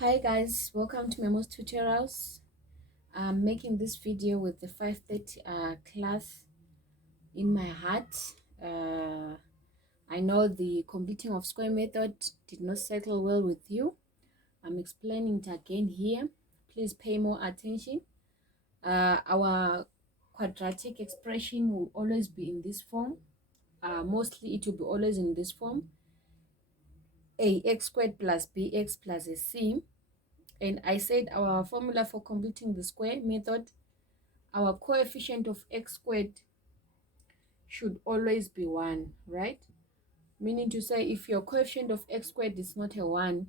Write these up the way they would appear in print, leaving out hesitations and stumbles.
Hi guys, welcome to Memo's Tutorials. I'm making this video with the 530 class in my heart. I know the completing of square method did not settle well with you. I'm explaining it again here. Please pay more attention. Our quadratic expression will always be in this form. Mostly it will be always in this form. Ax squared plus bx plus c. And I said our formula for completing the square method, our coefficient of x squared should always be 1, right? Meaning to say, if your coefficient of x squared is not a 1,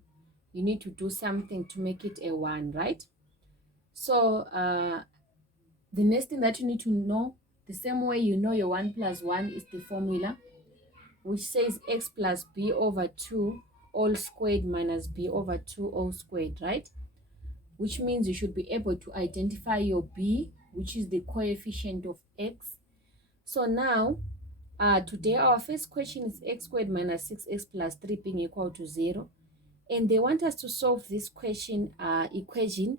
you need to do something to make it a 1, right? So the next thing that you need to know, the same way you know your 1 plus 1 is the formula, which says x plus b over 2 all squared minus b over 2 all squared, right? Which means you should be able to identify your b, which is the coefficient of x. So now, today our first question is x squared minus 6x plus 3 being equal to 0. And they want us to solve this equation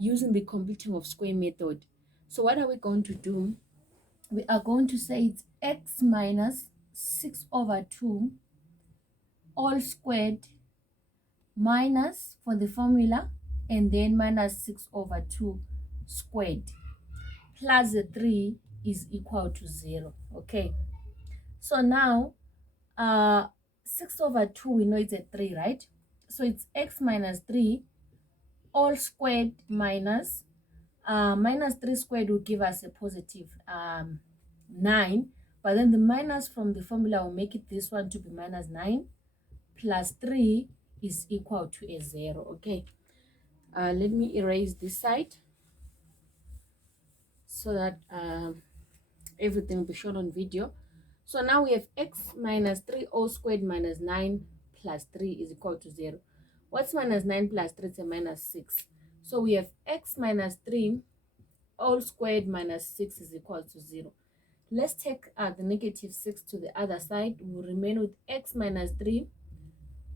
using the completing of square method. So what are we going to do? We are going to say it's x minus 6 over 2 all squared minus for the formula, and then minus 6 over 2 squared plus the 3 is equal to 0. Okay, so now 6 over 2, we know it's a 3, right? So it's x minus 3 all squared minus minus 3 squared will give us a positive 9, but then the minus from the formula will make it this one to be minus 9 plus 3 is equal to a 0. Okay, let me erase this side so that everything will be shown on video. So now we have x minus 3 all squared minus 9 plus 3 is equal to 0. What's minus 9 plus 3? It's a minus 6. So we have x minus 3 all squared minus 6 is equal to 0. Let's take the negative 6 to the other side. We'll remain with x minus 3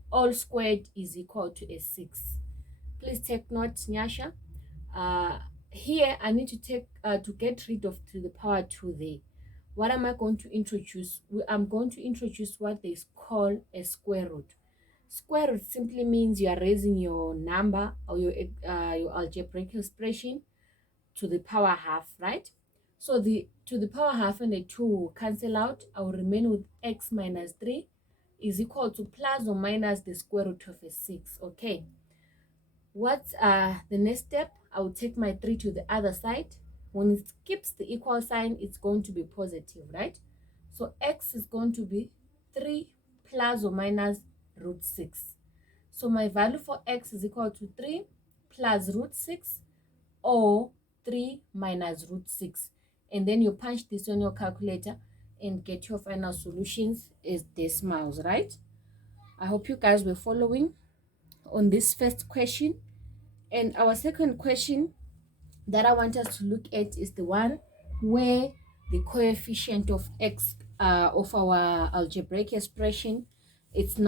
all squared is equal to a 6. Please take note, Nyasha. Here I need to take to get rid of to the power 2 there. What am I going to introduce? I'm going to introduce what is called a square root. Square root simply means you are raising your number or your algebraic expression to the power half, right? So the to the power half and the 2 will cancel out. I will remain with x minus 3 is equal to plus or minus the square root of a 6. Okay, what's the next step? I will take my 3 to the other side. When it skips the equal sign, it's going to be positive, right? So x is going to be 3 plus or minus root 6. So my value for x is equal to 3 plus root 6 or 3 minus root 6. And then you punch this on your calculator and get your final solutions as decimals, right? I hope you guys were following on this first question. And our second question that I want us to look at is the one where the coefficient of x of our algebraic expression, it's not